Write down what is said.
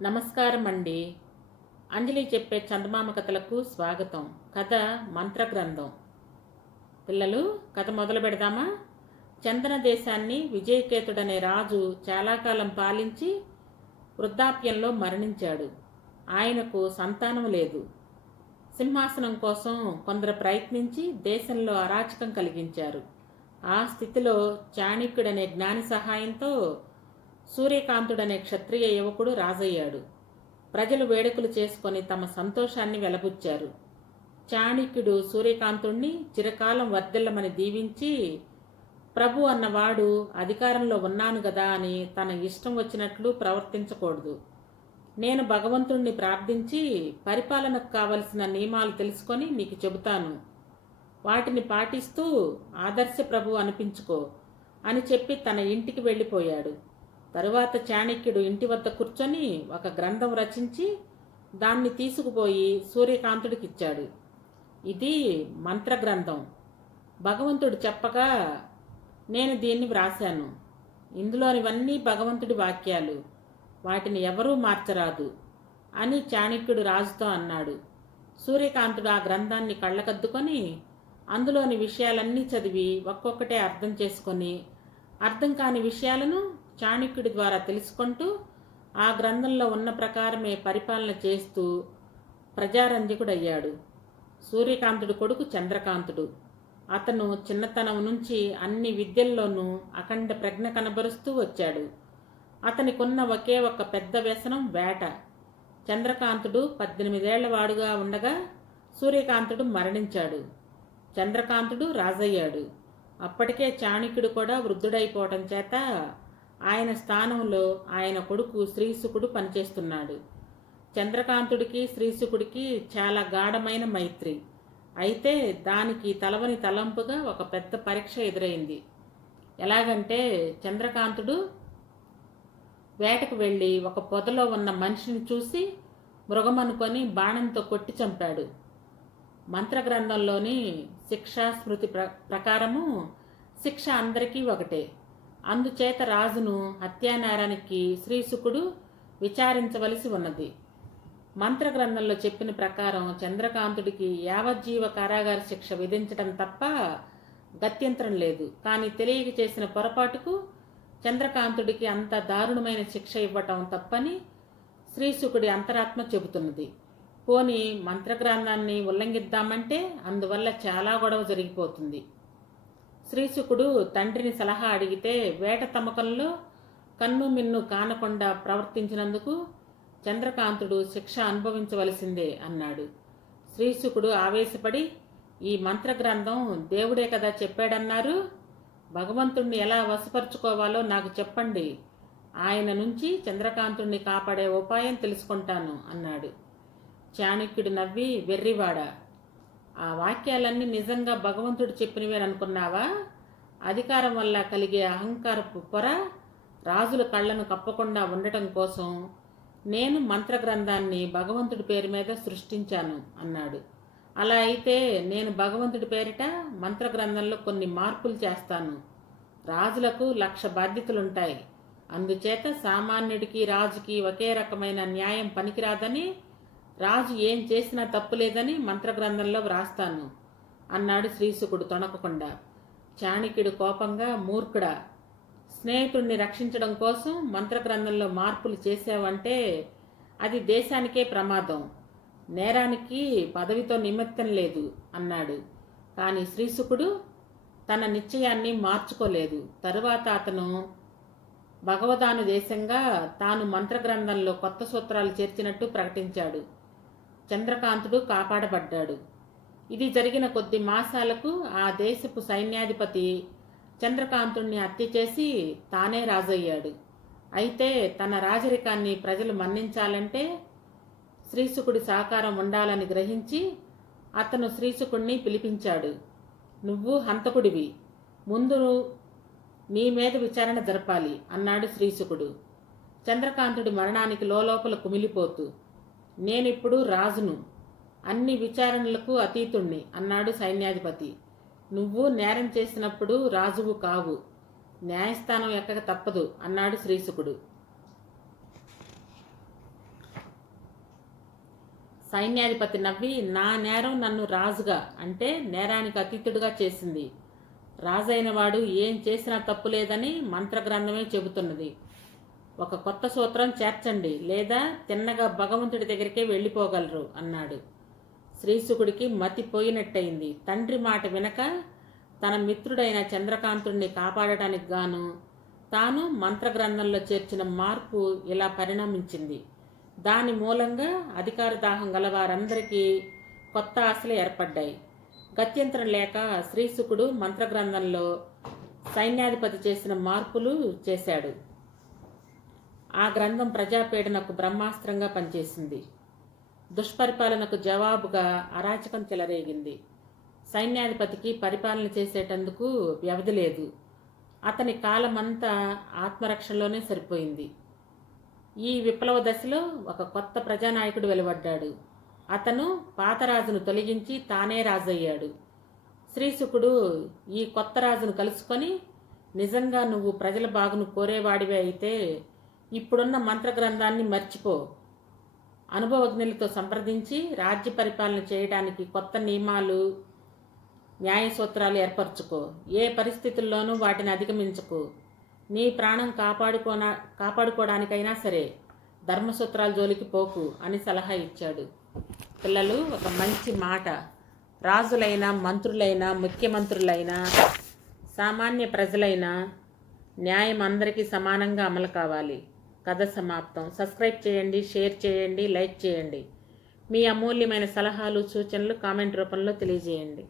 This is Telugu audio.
నమస్కారం అండి. అంజలి చెప్పే చందమామ కథలకు స్వాగతం. కథ మంత్రగ్రంథం. పిల్లలు, కథ మొదలు పెడదామా? చందన దేశాన్ని విజయకేతుడనే రాజు చాలా కాలం పాలించి వృద్ధాప్యంలో మరణించాడు. ఆయనకు సంతానం లేదు. సింహాసనం కోసం కొందరు ప్రయత్నించి దేశంలో అరాచకం కలిగించారు. ఆ స్థితిలో చాణక్యుడనే జ్ఞాని సహాయంతో సూర్యకాంతుడనే క్షత్రియ యువకుడు రాజయ్యాడు. ప్రజలు వేడుకలు చేసుకొని తమ సంతోషాన్ని వెలబుచ్చారు. చాణక్యుడు సూర్యకాంతుణ్ణి చిరకాలం వర్ధిల్లమని దీవించి, ప్రభు అన్నవాడు అధికారంలో ఉన్నాను గదా అని తన ఇష్టం వచ్చినట్లు ప్రవర్తించకూడదు. నేను భగవంతుణ్ణి ప్రార్థించి పరిపాలనకు కావలసిన నియమాలు తెలుసుకొని నీకు చెబుతాను. వాటిని పాటిస్తూ ఆదర్శ ప్రభు అనిపించుకో అని చెప్పి తన ఇంటికి వెళ్ళిపోయాడు. తరువాత చాణక్యుడు ఇంటి వద్ద కూర్చొని ఒక గ్రంథం రచించి దాన్ని తీసుకుపోయి సూర్యకాంతుడికిచ్చాడు. ఇది మంత్రగ్రంథం. భగవంతుడు చెప్పగా నేను దీన్ని వ్రాశాను. ఇందులోనివన్నీ భగవంతుడి వాక్యాలు. వాటిని ఎవరూ మార్చరాదు అని చాణక్యుడు రాజుతో అన్నాడు. సూర్యకాంతుడు ఆ గ్రంథాన్ని కళ్ళకద్దుకొని అందులోని విషయాలన్నీ చదివి ఒక్కొక్కటే అర్థం చేసుకొని అర్థం కాని విషయాలను చాణక్యుడి ద్వారా తెలుసుకుంటూ ఆ గ్రంథంలో ఉన్న ప్రకారమే పరిపాలన చేస్తూ ప్రజారంజకుడయ్యాడు. సూర్యకాంతుడి కొడుకు చంద్రకాంతుడు. అతను చిన్నతనం నుంచి అన్ని విద్యల్లోనూ అఖండ ప్రజ్ఞ కనబరుస్తూ వచ్చాడు. అతనికున్న ఒకే ఒక పెద్ద వ్యసనం వేట. చంద్రకాంతుడు 18 ఏళ్ల వాడుగా ఉండగా సూర్యకాంతుడు మరణించాడు. చంద్రకాంతుడు రాజయ్యాడు. అప్పటికే చాణక్యుడు కూడా వృద్ధుడైపోవటం చేత ఆయన స్థానంలో ఆయన కొడుకు శ్రీశుకుడు పనిచేస్తున్నాడు. చంద్రకాంతుడికి శ్రీశుకుడికి చాలా గాఢమైన మైత్రి. అయితే దానికి తలవని తలంపుగా ఒక పెద్ద పరీక్ష ఎదురైంది. ఎలాగంటే చంద్రకాంతుడు వేటకు వెళ్ళి ఒక పొదలో ఉన్న మనిషిని చూసి మృగమనుకొని బాణంతో కొట్టి చంపాడు. మంత్రగ్రంథంలోని శిక్షా స్మృతి ప్రకారము శిక్ష అందరికీ ఒకటే. అందుచేత రాజును హత్యానేరానికి శ్రీశుకుడు విచారించవలసి ఉన్నది. మంత్రగ్రంథంలో చెప్పిన ప్రకారం చంద్రకాంతుడికి యావజ్జీవ కారాగార శిక్ష విధించడం తప్ప గత్యంతరం లేదు. కానీ తెలియక చేసిన పొరపాటుకు చంద్రకాంతుడికి అంత దారుణమైన శిక్ష ఇవ్వటం తప్పని శ్రీశుకుడి అంతరాత్మ చెబుతున్నది. పోని మంత్రగ్రంథాన్ని ఉల్లంఘిద్దామంటే అందువల్ల చాలా గొడవ జరిగిపోతుంది. శ్రీశుకుడు తండ్రిని సలహా అడిగితే వేట తమకంలో కన్ను మిన్ను కానకుండా ప్రవర్తించినందుకు చంద్రకాంతుడు శిక్ష అనుభవించవలసిందే అన్నాడు. శ్రీశుకుడు ఆవేశపడి, ఈ మంత్రగ్రంథం దేవుడే కదా చెప్పాడన్నారు. భగవంతుణ్ణి ఎలా వశపరుచుకోవాలో నాకు చెప్పండి. ఆయన నుంచి చంద్రకాంతుణ్ణి కాపాడే ఉపాయం తెలుసుకుంటాను అన్నాడు. చాణక్యుడు నవ్వి, వెర్రివాడా, ఆ వాక్యాలన్నీ నిజంగా భగవంతుడు చెప్పినవేననుకున్నావా? అధికారం వల్ల కలిగే అహంకారపు పొర రాజుల కళ్ళను కప్పకుండా ఉండటం కోసం నేను మంత్రగ్రంథాన్ని భగవంతుడి పేరు మీద సృష్టించాను అన్నాడు. అలా అయితే నేను భగవంతుడి పేరిట మంత్రగ్రంథంలో కొన్ని మార్పులు చేస్తాను. రాజులకు 1,00,000 బాధ్యతలుంటాయి. అందుచేత సామాన్యుడికి రాజుకి ఒకే రకమైన న్యాయం పనికిరాదని, రాజు ఏం చేసినా తప్పులేదని మంత్రగ్రంథంలో వ్రాస్తాను అన్నాడు శ్రీశుకుడు తొణకకుండా. చాణక్యుడు కోపంగా, మూర్ఖుడా, స్నేహితుడిని రక్షించడం కోసం మంత్రగ్రంథంలో మార్పులు చేసావంటే అది దేశానికే ప్రమాదం. నేరానికి పదవితో నిమిత్తం లేదు అన్నాడు. కానీ శ్రీశుకుడు తన నిశ్చయాన్ని మార్చుకోలేదు. తరువాత అతను భగవదానుదేశంగా తాను మంత్రగ్రంథంలో కొత్త సూత్రాలు చేర్చినట్టు ప్రకటించాడు. చంద్రకాంతుడు కాపాడబడ్డాడు. ఇది జరిగిన కొద్ది మాసాలకు ఆ దేశపు సైన్యాధిపతి చంద్రకాంతుణ్ణి హత్య చేసి తానే రాజయ్యాడు. అయితే తన రాజరికాన్ని ప్రజలు మన్నించాలంటే శ్రీశుకుడి సహకారం ఉండాలని గ్రహించి అతను శ్రీశుకుడిని పిలిపించాడు. నువ్వు హంతకుడివి, ముందు నీ మీద విచారణ జరపాలి అన్నాడు శ్రీశుకుడు. చంద్రకాంతుడి మరణానికి లోపల కుమిలిపోతూ, నేనిప్పుడు రాజును, అన్ని విచారణలకు అతీతుణ్ణి అన్నాడు సైన్యాధిపతి. నువ్వు నేరం చేసినప్పుడు రాజువు కావు, న్యాయస్థానం ఎక్కక తప్పదు అన్నాడు శ్రీశుకుడు. సైన్యాధిపతి నవ్వి, నా నేరం నన్ను రాజుగా అంటే నేరానికి అతీతుడుగా చేసింది. రాజైన వాడు ఏం చేసినా తప్పు లేదని మంత్రగ్రంథమే చెబుతున్నది. ఒక కొత్త సూత్రం చేర్చండి, లేదా తిన్నగా భగవంతుడి దగ్గరికే వెళ్ళిపోగలరు అన్నాడు. శ్రీశుకుడికి మతి పోయినట్టయింది. తండ్రి మాట వినక తన మిత్రుడైన చంద్రకాంతుడిని కాపాడటానికి గాను తాను మంత్రగ్రంథంలో చేర్చిన మార్పు ఇలా పరిణమించింది. దాని మూలంగా అధికార దాహం గల వారందరికీ కొత్త ఆశలు ఏర్పడ్డాయి. గత్యంతరం లేక శ్రీశుకుడు మంత్రగ్రంథంలో సైన్యాధిపతి చేసిన మార్పులు చేశాడు. ఆ గ్రంథం ప్రజాపీడనకు బ్రహ్మాస్త్రంగా పనిచేసింది. దుష్పరిపాలనకు జవాబుగా అరాచకం చెలరేగింది. సైన్యాధిపతికి పరిపాలన చేసేటందుకు వ్యవధి లేదు. అతని కాలమంతా ఆత్మరక్షణలోనే సరిపోయింది. ఈ విప్లవ దశలో ఒక కొత్త ప్రజానాయకుడు వెలువడ్డాడు. అతను పాతరాజును తొలగించి తానే రాజయ్యాడు. శ్రీశుకుడు ఈ కొత్త రాజును కలుసుకొని, నిజంగా నువ్వు ప్రజల బాగును కోరేవాడివే అయితే ఇప్పుడున్న మంత్రగ్రంథాన్ని మర్చిపో. అనుభవజ్ఞులతో సంప్రదించి రాజ్య పరిపాలన చేయడానికి కొత్త నియమాలు, న్యాయ సూత్రాలు ఏర్పరచుకో. ఏ పరిస్థితుల్లోనూ వాటిని అధిగమించకు. నీ ప్రాణం కాపాడుకోవడానికైనా సరే ధర్మసూత్రాల జోలికి పోకు అని సలహా ఇచ్చాడు. పిల్లలు, ఒక మంచి మాట. రాజులైనా, మంత్రులైనా, ముఖ్యమంత్రులైనా, సామాన్య ప్రజలైనా న్యాయం అందరికీ సమానంగా అమలు కావాలి. కథ సమాప్తం. సబ్స్క్రైబ్ చేయండి, షేర్ చేయండి, లైక్ చేయండి. మీ అమూల్యమైన సలహాలు, సూచనలు కామెంట్ రూపంలో తెలియజేయండి.